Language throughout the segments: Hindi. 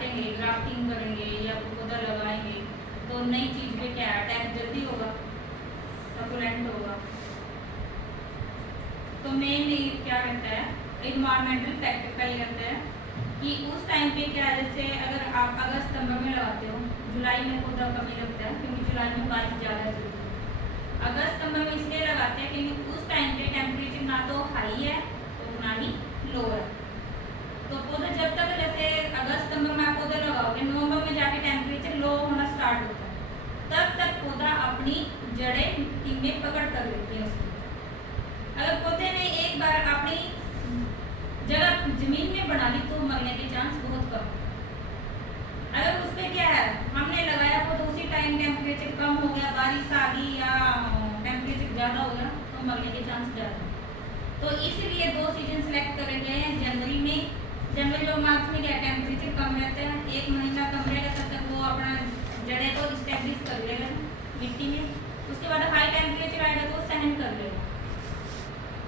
काटेंगे, ग्राफ्टिंग करेंगे या पौधा लगाएंगे तो नई चीज़ पे क्या अटैक जल्दी होगा, सकुलेंट होगा। तो मेन क्या रहता है इन्वायरमेंटल फैक्टर का, ये रहता है कि उस टाइम पे क्या, जैसे अगर आप अगस्त सितंबर में लगाते हो, जुलाई में पौधा कभी लगता है क्योंकि जुलाई में बारिश ज़्यादा चलती है। अगस्त सितंबर में इसलिए लगाते हैं क्योंकि उस टाइम पे टेम्परेचर ना तो हाई है और ना ही लो है। तो पौधा जब तक, जैसे अगस्त सितंबर में आप पौधा लगाओगे, नवंबर में जाके टेम्परेचर लो होना स्टार्ट होता है, तब तक पौधा अपनी जड़ें मिट्टी में पकड़ कर लेती है उसकी। अगर पौधे ने एक बार अपनी जगह जमीन में बना ली तो मरने के चांस बहुत कम। अगर उस पर क्या है, हमने लगाया पौधा उसी टाइम टेम्परेचर कम हो गया, बारिश आ गई या टेम्परेचर ज़्यादा हो गया तो मरने के चांस ज़्यादा। तो इसीलिए 2 सीजन सेलेक्ट करे गए हैं। जनवरी और मार्च में क्या टेम्परेचर कम रहता है, 1 महीना कम रहेगा, तब तक वो अपना जड़ें को इस्टेब्लिश कर लेगा मिट्टी में। उसके बाद हाई टेम्परेचर आएगा तो सहन कर लेगा।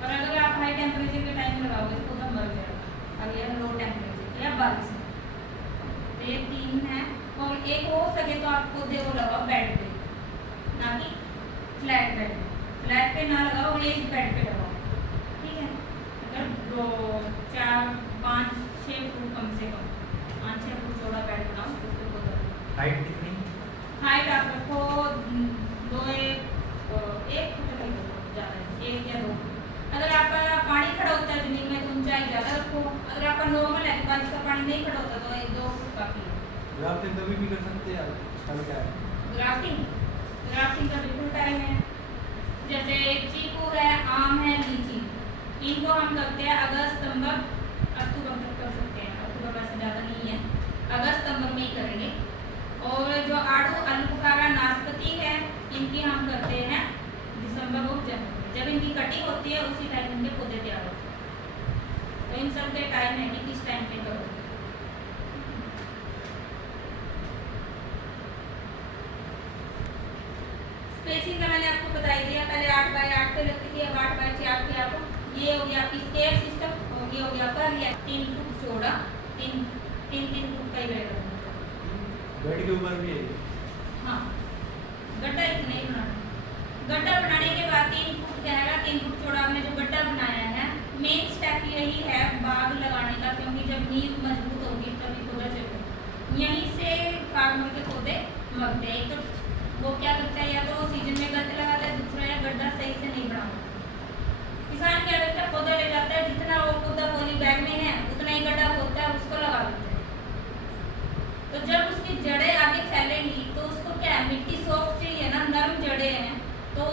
और अगर आप हाई टेम्परेचर के टाइम में लगाओगे तो पौधा मर जाएगा। अगर यह लो टेम्परेचर या बारिश में, तो ये 3 है। और एक हो सके तो आप पौधे को लगाओ बेड पे, ना कि फ्लैट बेड पे। फ्लैट पे ना लगाओ, एक बेड पे लगाओ, ठीक है। अगर 2, 4, 5, 6 फुट कम से कम 5-6 फुट चौड़ा बेड बनाओ उसको पौधा। हाइट कितनी? हाइट आप रखो 1 फुट नहीं ज़्यादा, 1 या 2 फुट। अगर आपका पानी खड़ा होता है जमीन में तो ऊंचाई ज़्यादा रखो। अगर आपका नॉर्मल है, बारिश का पानी नहीं खड़ा होता तो 1-2 फुट काफ़ी है। ग्राफ्टिंग कभी भी कर सकते हैं यार, इसका क्या है? ग्राफ्टिंग का बिल्कुल टाइम है। जैसे चीकू है, आम है, लीची, इनको हम करते हैं अगस्त सितंबर अक्टूबर तक कर सकते हैं। अक्टूबर वैसे ज़्यादा नहीं है, अगस्त सितंबर में ही करेंगे। और जो आड़ू, आलूबुखारा, नाशपाती है, इनकी हम करते हैं दिसंबर और जनवरी। जब इनकी कटिंग होती है उसी टाइम इनके पौधे तैयार होते हैं। तो इन सब के टाइम है कि किस टाइम पे करो। स्पेसिंग का मैंने आपको बता ही दिया, पहले 8 बाय 8 पे लगती थी, अब 8 बाय 4 पे आपको। ये हो गया आपकी स्केल सिस्टम, और ये हो गया आपका रिएक्ट 3 फुट चौड़ा, 3 फुट का ही रहेगा। बेड के ऊपर भी है? हाँ, गड्ढा इतना ही बनाना। गड्ढा बनाने के बाद 3 फुट जाएगा, 3 फुट चौड़ा आपने जो गड्ढा बनाया है। मेन स्टेप यही है बाग लगाने का, क्योंकि जब नींव मजबूत होगी तभी पौधा चलेगा। यहीं से फार्मर के पौधे मरते हैं। तो वो क्या करता है, या तो सीजन में गड्ढा लगाता है, दूसरा है गड्ढा सही से नहीं बनाता। किसान क्या करता है, पौधा ले जाता है, जितना वो पौधा पॉली बैग में है उतना ही गड्ढा होता है, उसको लगा देता है। तो जब उसकी जड़ें आगे फैलेंगी तो उसको क्या है, मिट्टी सॉफ्ट चाहिए ना, नरम जड़ें हैं, तो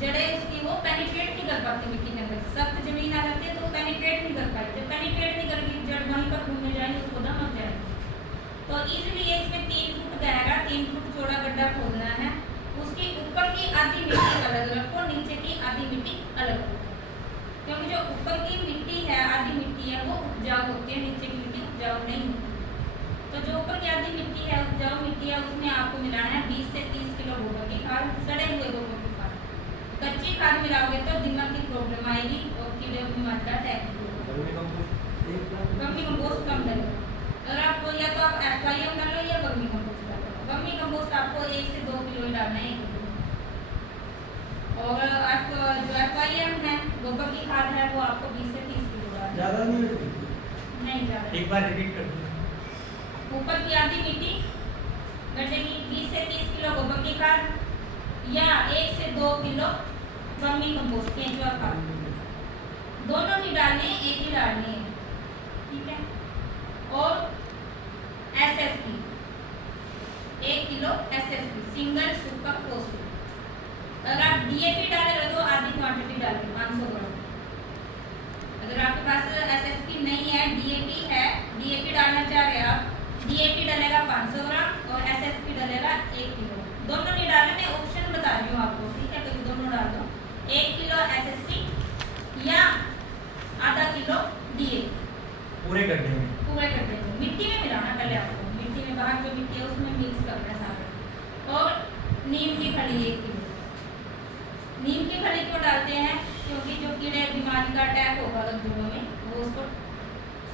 जड़ें उसकी वो पेनिट्रेट नहीं कर पाती मिट्टी के अंदर। सख्त जमीन आ जाती है तो पेनिट्रेट नहीं कर पाएगी। जब पेनिट्रेट नहीं करेगी, जड़ वहीं पर घूमने जाएगी तो पौधा मर जाएगा। तो इसलिए इसमें 3 फुट जाएगा, 3 फुट चौड़ा गड्ढा खोदना है। उसके ऊपर की आधी मिट्टी अलग रखो, नीचे की आधी मिट्टी अलग रखो, क्योंकि जो ऊपर की मिट्टी है, आधी मिट्टी है, वो उपजाऊ होती है, नीचे की मिट्टी उपजाऊ नहीं होती। तो जो ऊपर की आधी मिट्टी है, उपजाऊ मिट्टी है, उसमें आपको मिलाना है 20 से 30 किलो गोबर की खाद, सड़े हुए गोबर की खाद। कच्ची खाद मिलाओगे तो दिमाग की प्रॉब्लम आएगी और कीड़े की मात्रा अटैक होगी। वर्मी कंपोस्ट कम डलेगा। अगर आपको या तो आप FIM कर लो या वर्मी कंपोस्ट कर लो। वर्मी कंपोस्ट आपको 1 से 2 किलो ही डालना है। और आप जो FIM है, गोबर की खाद है, वो आपको 20 से 30 किलो डालना है। ज़्यादा नहीं ज़्यादा। एक बार रिपीट कर दो। ऊपर की आधी मिट्टी गड्ढेगी, 20 से 30 किलो गोबर की खाद या 1 से 2 किलो वर्मी कंपोस्ट केंचुआ खाद। दोनों नहीं डालने, एक ही डालनी है, ठीक है। और SSP 1 kilo SSP single super phosphate. अगर आप DAP डालेंगे तो आधी क्वांटिटी डालेंगे, 500 ग्राम। अगर आपके पास SSP नहीं है, DAP है, DAP डालना चाह रहे हैं आप, DAP डलेगा 500 ग्राम और SSP डलेगा 1 किलो। दोनों नहीं डालने, मैं ऑप्शन बता रही हूँ आपको, ठीक है। तो दोनों डाल दो, 1 किलो SSP या आधा किलो DAP पूरे गड्ढे में। पूरे गड्ढे में मिट्टी में मिलाना। पहले आपको मिट्टी में बाहर जो मिट्टी है उसमें मिक्स करना है सारा। और नीम की खली 1 किलो। नीम की खली क्यों डालते हैं, क्योंकि जो कीड़े बीमारी का अटैक होगा गद्दों में वो उसको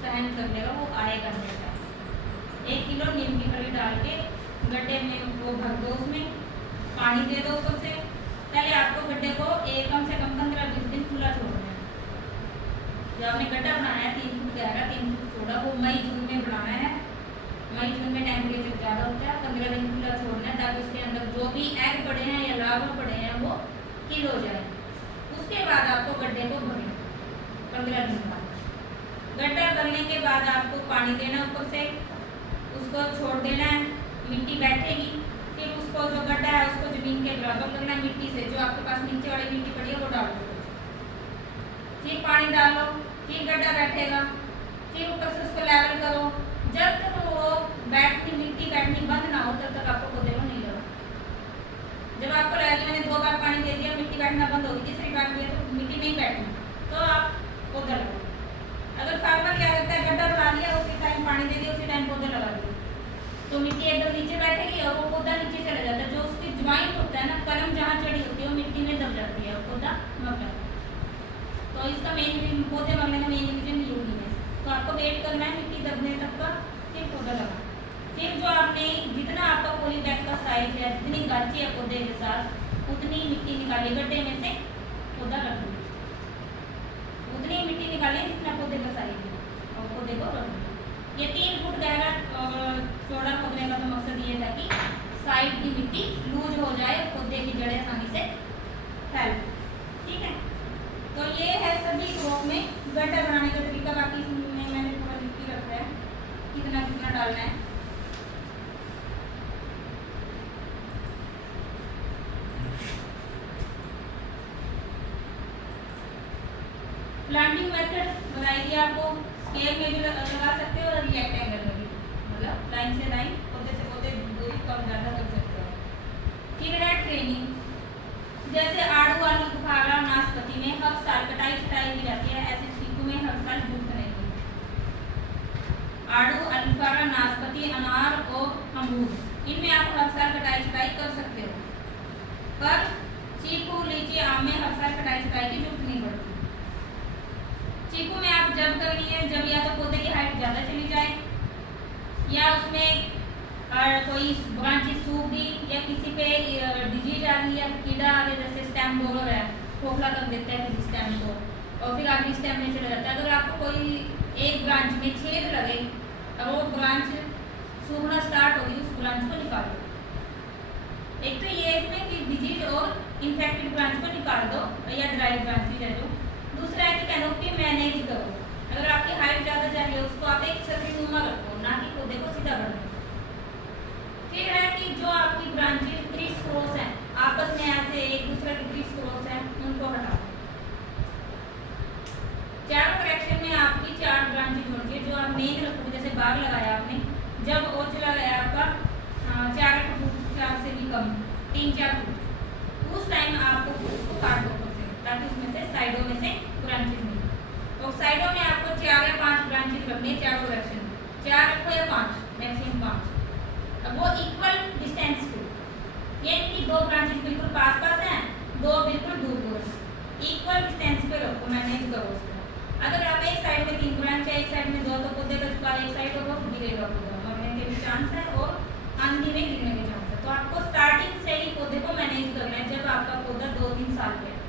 सहन कर लेगा, वो आएगा नहीं। 1 किलो नीम की खली डाल के गड्ढे में वो भर दो, उसमें पानी दे दो ऊपर से। पहले आपको गड्ढे को कम से कम 15-20 दिन खुला छोड़ना है। जो आपने गड्ढा बनाया है 3 फुट गहरा 3 फुट चौड़ा, वो मई जून में बनाना है। मई जून में टेम्परेचर ज़्यादा होता है, 15 दिन खुला छोड़ना है ताकि उसके अंदर जो भी एग पड़े हैं या लार्वा पड़े हैं वो किल हो जाए। उसके बाद आपको गड्ढे को भरना 15 दिन बाद। गड्ढा भरने के बाद आपको पानी देना ऊपर से, उसको छोड़ देना है, मिट्टी बैठेगी। फिर उसको जो गड्ढा है उसको जमीन के बराबर करना है मिट्टी से। जो आपके पास नीचे वाली मिट्टी पड़ी है वो डाल दो, फिर पानी डालो, फिर गड्ढा बैठेगा, फिर ऊपर से उसको लेवल करो। जब तक वो मिट्टी बैठनी बंद ना हो तब तक आपको पौधे को नहीं लगाना। जब आपको लगा कि मैंने 2 बार पानी दे दिया, मिट्टी बैठना बंद होगी, तीसरी बार दिया तो मिट्टी नहीं बैठनी, तो आप पौधा लगाओ। अगर फार्मर क्या करता है, गड्ढा बना लिया, उसी टाइम पानी दे दिया, उसी टाइम पौधा लगा दिया, तो मिट्टी एकदम नीचे बैठेगी और वो पौधा नीचे चला जाता है। जो उसकी ज्वाइंट होता है ना, कलम जहाँ चढ़ी होती है वो मिट्टी में दब जाती है और पौधा मर जाता है। तो इसका मेन पौधे मरने का मेन रीजन यही है। तो आपको वेट करना है मिट्टी दबने तक का, फिर पौधा लगाना। फिर जो आपने जितना आपका पॉली बैग का साइज है, जितनी गाची है पौधे के साथ, उतनी मिट्टी निकाली गड्ढे में से, पौधा रख दो। उतनी मिट्टी निकालिए जितना पौधे का साइज है और पौधे को रख दो। ये 3 फुट गहरा और चौड़ा खोदने का तो मकसद ये था कि साइड की मिट्टी लूज हो जाए और पौधे की जड़ें आसानी से फैल। ठीक है, तो ये है सभी क्रॉप में गड्ढा बनाने का तरीका। बाकी इसमें मैंने थोड़ा लिख के रखा है कितना कितना डालना है। प्लांटिंग मेथड बताई दी आपको, स्केल में भी लगा सकते हो और रेक्टेंगल में भी, मतलब लाइन से लाइन, पौधे से पौधे दूरी कम ज़्यादा कर सकते हो। फिर है ट्रेनिंग, जैसे आड़ू आलू बुखारा नाशपाती में हर साल कटाई छटाई की जाती है, ऐसे चीकू में हर साल जूट करेंगे। आड़ू आलू बुखारा नाशपाती अनार और अमरूद, इनमें आप हर साल कटाई छटाई कर सकते हो। पर चीकू लीची आम में हर साल कटाई छटाई की जरूरत नहीं पड़ती। चीकू में आप जब करनी है जब या तो पौधे की हाइट ज़्यादा चली जाए, या उसमें कोई ब्रांचेस सूख गई, या किसी पे डिजीज आ गई या कीड़ा आ गया, जैसे स्टेम बोरर है, खोखला कर देता है किसी स्टेम को और फिर अगली स्टेम में चला जाता है। अगर आपको कोई एक ब्रांच में छेद लगे और वो ब्रांच सूखना स्टार्ट होगी, उस ब्रांच को निकाल दो। एक तो ये इसमें कि डिजीज और इन्फेक्टेड ब्रांच को निकाल दो या ड्राई ब्रांचेज है जो। दूसरा है कि कैनोपी मैनेज करो। अगर आपकी हाइट ज़्यादा चाहिए उसको आप एक छतरीनुमा रखो, ना कि पौधे को सीधा बढ़ाओ। फिर है कि जो आपकी ब्रांचेज क्रिस क्रॉस हैं, आपस में ऐसे एक दूसरे के क्रिस क्रॉस हैं, उनको हटाओ। चारों डायरेक्शन में आपकी 4 ब्रांचेज होनी चाहिए जो आप मेन रखोगे। जैसे बाग लगाया आपने, जब वो चला गया आपका 4 फुट 4 से भी कम 3-4 फुट, उस टाइम आपको उसको काट दो ताकि उसमें से साइडों में से ब्रांचेज मिले। तो साइडों में आपको 4 या 5 ब्रांचेज रखनी है, चारों डायरेक्शन में 4 रखो या 5, मैक्सिमम 5। अब वो इक्वल डिस्टेंस पे, यानी कि 2 ब्रांचेज बिल्कुल पास पास हैं, 2 बिल्कुल दूर दूर हैं, इक्वल डिस्टेंस पे रखो, मैनेज करो उसको। अगर आप एक साइड में 3 ब्रांच है, एक साइड में 2, तो पौधे का झुकाव एक साइड होगा, गिरेगा पौधा, मरने के भी चांस है और आंधी में गिरने के चांस है। तो आपको स्टार्टिंग से ही पौधे को मैनेज करना है जब आपका पौधा 2-3 साल पे है,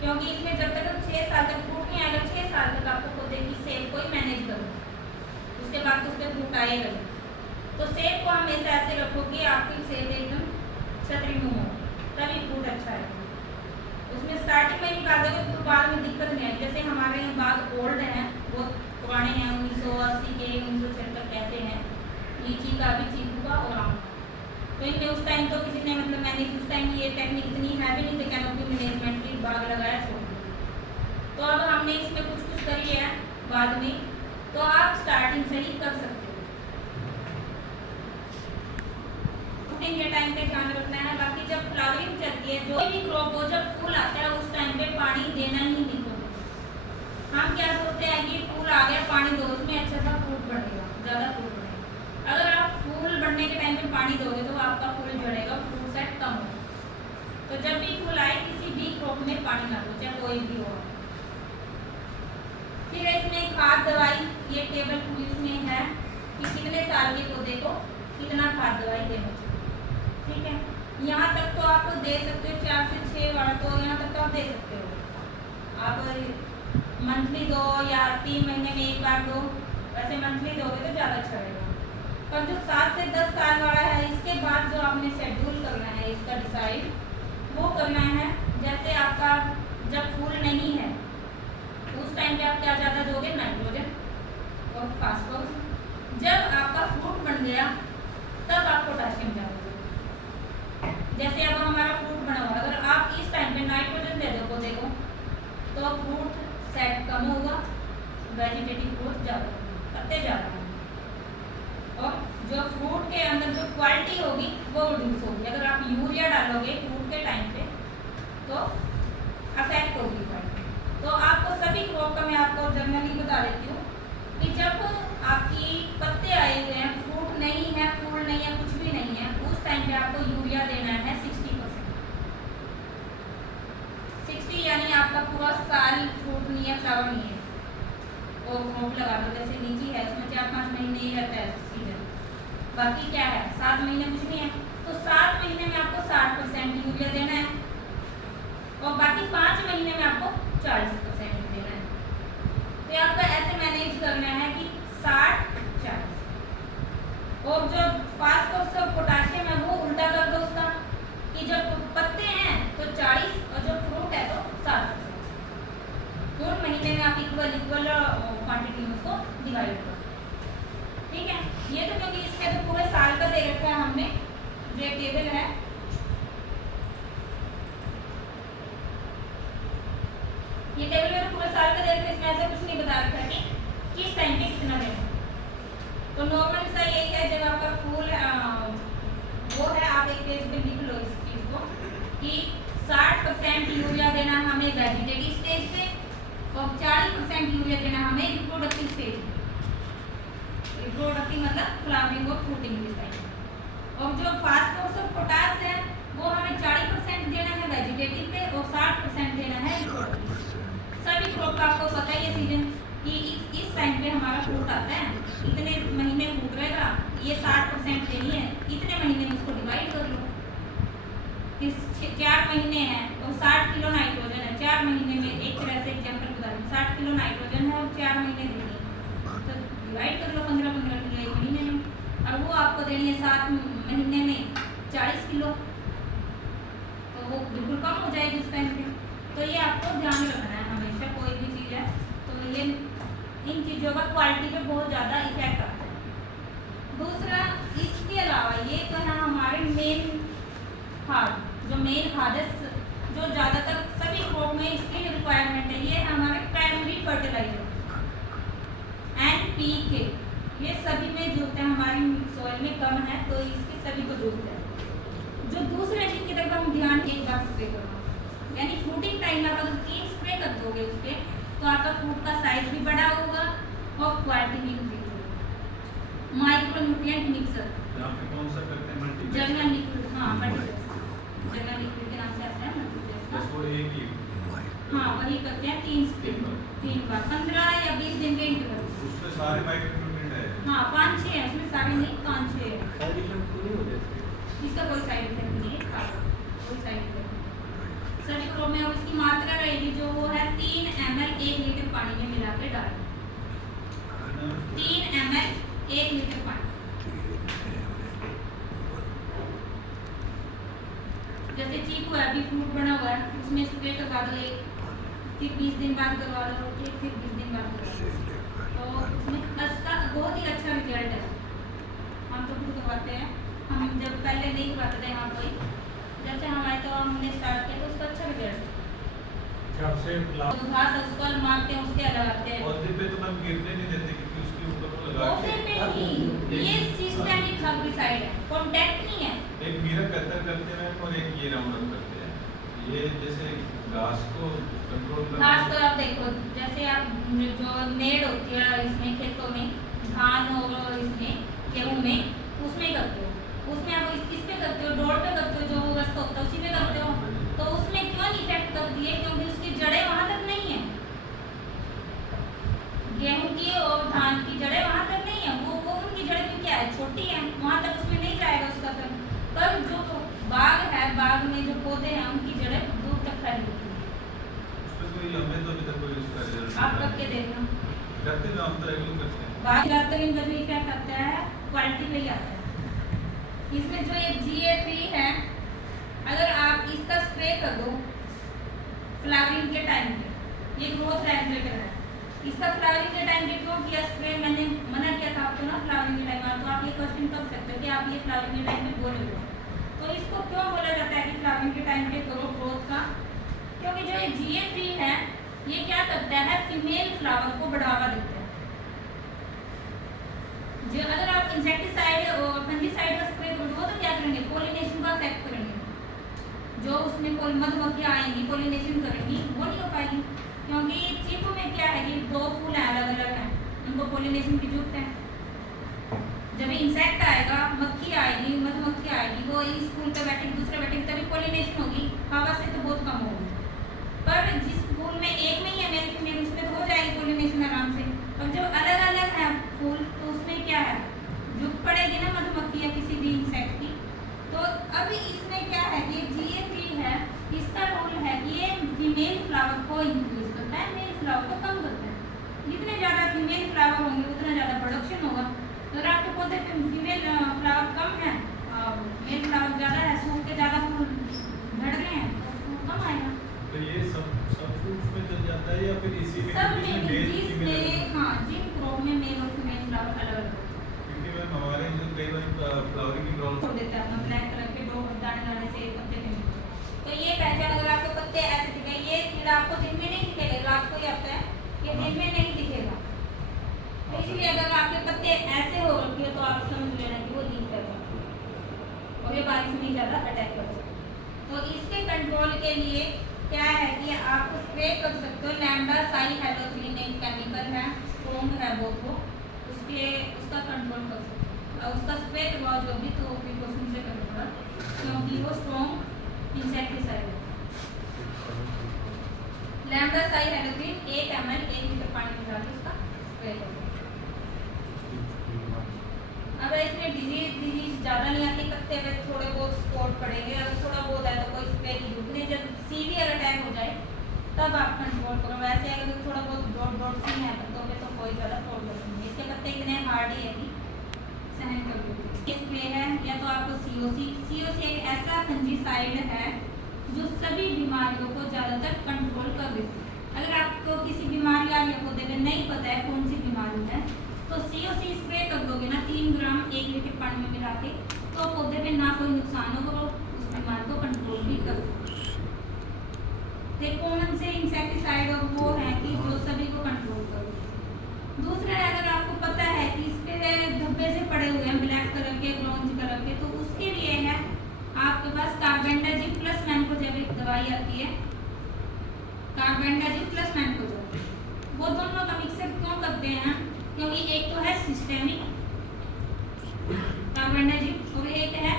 क्योंकि इसमें जब तक 6 साल तक फ्रूट नहीं आएगा, 6 साल तक आपको पौधे की सेब को ही मैनेज करो, उसके बाद तो उस पर फ्रूट आएगा। तो सेब को हमेशा ऐसे रखो कि आपकी सेब एकदम छतरीनुमा हो, तभी फ्रूट अच्छा है। उसमें स्टार्टिंग में निकाल दोगे तो बाद में दिक्कत नहीं आएगी। जैसे हमारे यहाँ बाग ओल्ड हैं, बहुत पुराने हैं, 1980 के 1976 कैसे हैं, लीची का भी, चीकू का और आम। तो इनमें उस टाइम तो किसी ने मतलब मैंने उस टाइम ये टेक्निक इतनी है भी नहीं थी, कैनोपी मैनेजमेंट की, बाग लगाया छोड़ दिया। तो अब हमने इसमें कुछ कुछ करी है बाद में, तो आप स्टार्टिंग से ही कर सकते हो। के टाइम पे ध्यान रखना है। बाकी जब फ्लावरिंग चलती है, जो भी क्रॉप हो, जब फूल आता है उस टाइम पे पानी देना ही नहीं होगा। हम क्या सोचते हैं कि फूल आ गया पानी दो, उसमें अच्छा सा फ्रूट बढ़ेगा, ज़्यादा फ्रूट बढ़ेगा। अगर आप फूल बढ़ने के टाइम पे पानी दोगे तो आपका फूल झड़ेगा, फ्रूट सेट कम होगा। तो जब भी फूल आए किसी भी क्रॉप में पानी ना दो, चाहे कोई भी हो। फिर इसमें खाद दवाई, ये टेबल पूरी इसमें है, कि कितने साल के पौधे को कितना खाद दवाई देना चाहिए। ठीक है, यहाँ तक तो आप दे सकते हो, 4 से 6 वाला तो यहाँ तक तो आप दे सकते हो। आप मंथली दो या 3 महीने में एक बार दो, वैसे मंथली दोगे तो ज़्यादा अच्छा रहेगा। पर जो 7 से 10 साल वाला है, इसके बाद जो आपने शेड्यूल करना है इसका डिसाइड वो करना है। जैसे आपका जब फूल नहीं है उस टाइम पे आप क्या ज़्यादा दोगे, नाइट्रोजन और फास्फोरस। जब आपका फ्रूट बन गया तब आप पोटाशियम ज़्यादा दोगे। जैसे अब हमारा फ्रूट बना हुआ, अगर आप इस टाइम पे नाइट्रोजन दे दो पौधे को तो फ्रूट सेट कम होगा, वेजिटेटिव ग्रोथ ज़्यादा होगी, पत्ते ज़्यादा होंगे और जो फ्रूट के अंदर जो क्वालिटी होगी वो रिड्यूस होगी। अगर आप यूरिया डालोगे फ्रूट के टाइम पे तो अफेक्ट होगी क्वालिटी। तो आपको सभी क्रॉप का मैं आपको जनरली बता देती हूँ कि जब आपकी पत्ते आए हुए हैं, फ्रूट नहीं है, फूल नहीं है, कुछ भी नहीं है, उस टाइम पे आपको यूरिया देना है 60%। 60 यानी आपका पूरा साल फ्रूट नहीं है, फ्लावर नहीं है, और क्रॉप लगा दो। जैसे लीची है उसमें 4-5 महीने ही रहता है सीजन, बाकी क्या है 7 महीने कुछ नहीं है, तो 7 महीने में आपको 60% यूरिया देना है और बाकी 5 महीने में आपको 40% देना है। तो आपको ऐसे मैनेज करना है कि 60-40, और जो फास्फोरस और पोटाशियम है वो उल्टा कर दो उसका, कि जब पत्ते हैं तो 40 और जो फ्रूट है तो 60%। 2 महीने में आप इक्वल क्वांटिटी में उसको डिवाइड करो। ठीक है, ये तो क्योंकि इसमें तो पूरे साल का दे रखा है हमने, जो टेबल है ये टेबल में तो पूरे साल का दे रखा है, इसमें ऐसा कुछ नहीं बता रखा है कि किस टाइम पे कितना देना। तो नॉर्मल सा यही है, जब आपका फूल वो है, आप एक पेज पे लिख लो इस चीज को कि 60% यूरिया देना हमें वेजिटेटिव स्टेज पे और 40% यूरिया देना हमें रिप्रोडक्टिव स्टेज पे। रिप्रोडक्टिव मतलब फ्लावरिंग और फ्रूटिंग के टाइम। और जो फास्फोरस और पोटास है वो हमें 40% देना है वेजिटेटिव पे और 60% देना है रिप्रोडक्टिव। सभी क्रॉप का आपको पता ही है सीजन कि इस टाइम पे हमारा फ्रूट आता है, इतने महीने फ्रूट रहेगा, ये 60% देनी है, इतने महीने में इसको डिवाइड कर लो। 4 महीने हैं और 60 किलो नाइट्रोजन है, 4 महीने में एक तरह से एग्जाम्पल बता रही हूँ, 60 किलो नाइट्रोजन है और 4 महीने देनी है, तो डिवाइड कर लो 15-15 किलो एक महीने में, और वो आपको देनी है 7 महीने में 40 किलो, तो वो बिल्कुल कम हो जाएगी उस टाइम पे। तो ये आपको ध्यान रखना है हमेशा, कोई भी चीज़ है तो ये इन चीज़ों का क्वालिटी पे बहुत ज़्यादा इफेक्ट आता है। दूसरा, इसके अलावा ये तो है हमारे मेन खाद, जो मेन खाद है जो ज़्यादातर सभी क्रॉप में इसकी रिक्वायरमेंट है, ये है हमारे प्राइमरी फर्टिलाइजर NPK। ये सभी में जरूरत है, हमारी सॉइल में कम है तो इसकी सभी को जरूरत है। जो दूसरे चीज की तरफ हम ध्यान एक बार स्प्रे करना, यानी फ्रूटिंग टाइम में आप अगर 3 स्प्रे कर दोगे उसके तो आपका फ्रूट का साइज भी बड़ा होगा और क्वालिटी भी इंक्रीज होगी। माइक्रो न्यूट्रिएंट मिक्सर यहाँ पे कौन सा करते हैं मल्टीप्लेक्स? जर्नल लिक्विड, हाँ मल्टीप्लेक्स, जर्नल लिक्विड के नाम से आता है मल्टीप्लेक्स का। बस वो एक ही हाँ वही करते हैं 3 स्प्रे 3 बार 15 या 20 दिन के इंटरवल। उसमें सारे माइक्रोन्यूट्रिएंट है। हाँ 5-6 है उसमें, सारे नहीं 5-6 है। साइड इफेक्ट तो नहीं होते इसके? इसका कोई साइड इफेक्ट नहीं है, कोई साइड इफेक्ट। सभी क्रॉप में और इसकी मात्रा रहेगी जो वो है 3 ml 1 लीटर पानी में मिला के डालें। 3 ml 1 लीटर पानी। जैसे चीकू है, अभी फ्रूट बना हुआ है, उसमें स्प्रे करवा दो एक, फिर 20 दिन बाद करवा लो एक, फिर 20 दिन बाद करवा लो, तो उसमें उसका बहुत ही अच्छा रिजल्ट है। हम तो खुद करवाते हैं, हम जब पहले नहीं करवाते थे यहाँ कोई, जब से हमारे तो हमने स्टार्ट किया तो उसका अच्छा रिजल्ट जब से घास उसको मारते हैं उसके लगाते हैं। पौधे पे तो हम गिरने नहीं देते क्योंकि उसके ऊपर वो लगा पौधे के पे नहीं, ये सिस्टेमिक हर्बिसाइड है, कांटेक्ट नहीं है। एक मीरा कतर करते हैं और एक ये राउंड अप करते हैं। ये जैसे घास को कंट्रोल करना घास तो आप देखो, जैसे आप जो नेड़ होती है इसमें खेतों में, धान और इसमें गेहूं में, उसमें करते हो, उसमें आप किस पे करते हो, डोर पे करते हो, जो रास्ता होता है उसी पे करते हो, तो उसमें क्यों इफेक्ट करती है, क्योंकि उसकी जड़ें वहां तक नहीं है, गेहूं की और धान की जड़ें वहां तक नहीं है, वो उनकी जड़ें पौधे हैं उनकी जड़ें दूर तक फैली होती हैं। उसमें कोई हमने तो अभी तक कोई उसका रिजल्ट आप करके देखना। करते हैं, हम तो रेगुलर करते हैं। बात ज़्यादातर इनका जो इफेक्ट आता है क्वालिटी पे ही आता है। इसमें जो ये GA3 है, अगर आप इसका स्प्रे कर दो फ्लावरिंग के टाइम पे, ये ग्रोथ रेगुलेटर है, इसका फ्लावरिंग के टाइम पे क्यों किया स्प्रे, मैंने मना किया था आपको ना फ्लावरिंग के टाइम, तो आप ये क्वेश्चन कर सकते हो कि आप ये फ्लावरिंग के टाइम पे बोल रहे हो, तो इसको क्यों बोला जाता है कि फ्लावरिंग के टाइम पे करो ग्रोथ का, क्योंकि जो ये GA3 है ये क्या करता है, फीमेल फ्लावर को बढ़ावा देता है। जो अगर आप इंसेक्टिसाइड और फंजीसाइड का स्प्रे करोगे तो क्या करेंगे, पोलिनेशन का इफेक्ट करेंगे, जो उसमें मधुमक्खियाँ आएंगी पोलिनेशन करेंगी वो नहीं हो पाएगी, क्योंकि चीकू में क्या है कि 2 फूल हैं अलग अलग हैं, उनको पोलिनेशन की जरूरत है। जब इंसेक्ट आएगा, मक्खी आएगी, मधुमक्खी आएगी, वो इस फूल पे बैठेगी दूसरे बैठेगी, तभी पोलिनेशन होगी, हवा से तो बहुत कम होगी। पर जिस फूल में एक में ही है मेल फीमेल, उसमें तो हो जाएगी पोलिनेशन आराम से। और जब अलग अलग है फूल तो उसमें क्या है, झुक पड़ेगी ना मधुमक्खी या किसी भी इंसेक्ट की। तो अभी इसमें क्या है कि GA3 है, इसका रोल है कि ये फीमेल फ्लावर को इंक्रीज करता है, मेल फ्लावर को कम करता है। जितने ज़्यादा फीमेल फ्लावर होंगे उतना ज़्यादा प्रोडक्शन होगा। अगर आपके पौधे पे फीमेल फ्लावर कम है और मेल फ्लावर ज़्यादा है, सूख के ज़्यादा फूल झड़ रहे हैं तो फूल कम आएगा। तो ये सब फ्रूट्स में चल जाता है या फिर इसी में सब इसमें में मेल जिस फीमेल में, हाँ जिन क्रॉप में मेल और फीमेल फ्लावर अलग अलग क्योंकि मैम हमारे जो कई बार फ्लावरिंग की प्रॉब्लम छोड़ देता है अपना ब्लैक कलर के 2 दाने दाने से पत्ते पे। तो ये पहचान, अगर आपके पत्ते ऐसे दिखे, ये कीड़ा आपको दिन में नहीं दिखेगा, रात को ही आता है, ये दिन में नहीं दिखेगा। तो इसलिए अगर आपके पत्ते ऐसे हो रखे हो तो आप समझ लेना कि वो लीफ है और ये बारिश में ज़्यादा अटैक कर सकते। तो इसके कंट्रोल के लिए क्या है कि आप स्प्रे कर सकते हो, लैम्डासाइहैलोथ्रिन एक केमिकल है, स्ट्रॉन्ग है वो, उसका कंट्रोल कर सकते हो। और उसका स्प्रे करवाओ जो भी तो प्रिकॉशन से करना पड़ा, क्योंकि वो स्ट्रॉन्ग इंसेक्टिसाइड है। लैम्डासाइहैलोथ्रिन 1 ml 1 लीटर पानी में डाल के उसका स्प्रे करो। अब इसमें डिजीज ज़्यादा नहीं आती, पत्ते में थोड़े बहुत स्पॉट पड़ेंगे, अगर थोड़ा बहुत है तो कोई स्प्रे की जरूरत नहीं, जब सीवियर अटैक हो जाए तब आप कंट्रोल करो। वैसे अगर थोड़ा बहुत डॉट सी है पत्तों में तो कोई ज़्यादा प्रॉब्लम नहीं है। इसके पत्ते इतने हार्ड है कि सहन कर लेते। ये स्प्रे है या तो आपको COC एक ऐसा फंजीसाइड है जो सभी बीमारियों को ज़्यादातर कंट्रोल कर देती है। अगर आपको किसी बीमारी आ रही है, पौधे में नहीं पता है कौन सी बीमारी है, तो COC स्प्रे कर दोगे ना 3 ग्राम 1 लीटर पानी में मिला के, तो पौधे में ना कोई नुकसान होगा, वो उस बीमारी को कंट्रोल भी कर देगा। कौन से इंसेक्टिसाइड और वो है कि जो सभी को कंट्रोल कर। दूसरा अगर आपको पता है कि इस पे धब्बे से पड़े हुए हैं ब्लैक कलर के, ब्रॉन्ज कलर के, तो उसके लिए है आपके पास कार्बेंडाजिम प्लस मैनकोजेब एक दवाई आती है, कार्बेंडाजिम प्लस मैनकोजेब। वो दोनों का मिक्सर क्यों करते हैं, क्योंकि एक तो है सिस्टेमिक कार्बेंडाजिम और एक है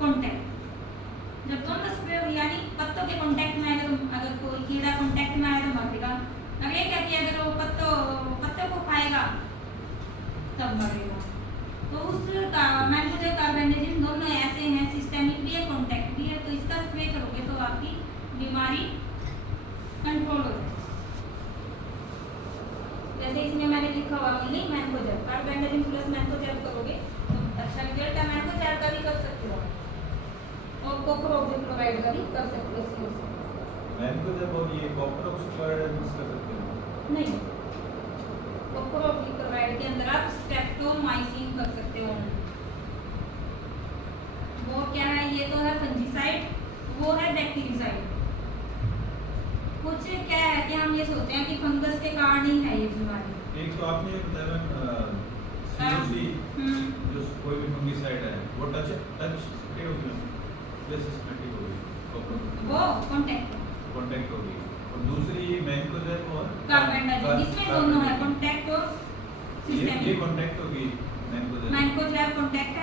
कॉन्टैक्ट। जब दोनों स्प्रे यानी पत्तों के कॉन्टैक्ट में आएगा, तो अगर कोई कीड़ा कॉन्टैक्ट में आएगा तो मरेगा। अब ये क्या किया, अगर वो पत्तों को खाएगा तब मरेगा। तो उस मैनकोजेब कार्बेंडाजिम दोनों ऐसे हैं, सिस्टेमिक भी है कॉन्टैक्ट भी है, तो इसका स्प्रे करोगे तो आपकी बीमारी कंट्रोल हो जाएगी। जैसे इसमें मैंने लिखा हुआ नहीं मैनकोजेब, कार्बेंडाजिम प्लस मैनकोजेब करोगे तो अच्छा रिजल्ट है। मैनकोजेब का भी कर सकते हो और कॉपरऑक्सीक्लोराइड का भी कर सकते हो। मैनकोजेब और ये कॉपरऑक्सीक्लोराइड यूज कर सकते हैं? नहीं, कॉपरऑक्सीक्लोराइड के अंदर आप स्ट्रेप्टोमाइसिन कर सकते हो। वो क्या है, ये तो है फंजीसाइड, वो है बैक्टीरियासाइड। कुछ क्या है कि हम ये सोचते हैं कि फंगस के कारण ही है ये बीमारी। एक तो आपने ये बताया COC जो कोई भी फंगीसाइड है वो टच के होगी, जैसे सिस्टेमेटिक होगी, वो कॉन्टैक्ट होगी, और दूसरी मैनकोजेब और कार्बेंडाजिम, इसमें दोनों है कॉन्टैक्ट और ये सिस्टेमिक। कॉन्टैक्ट होगी मैनकोजेब कॉन्टैक्ट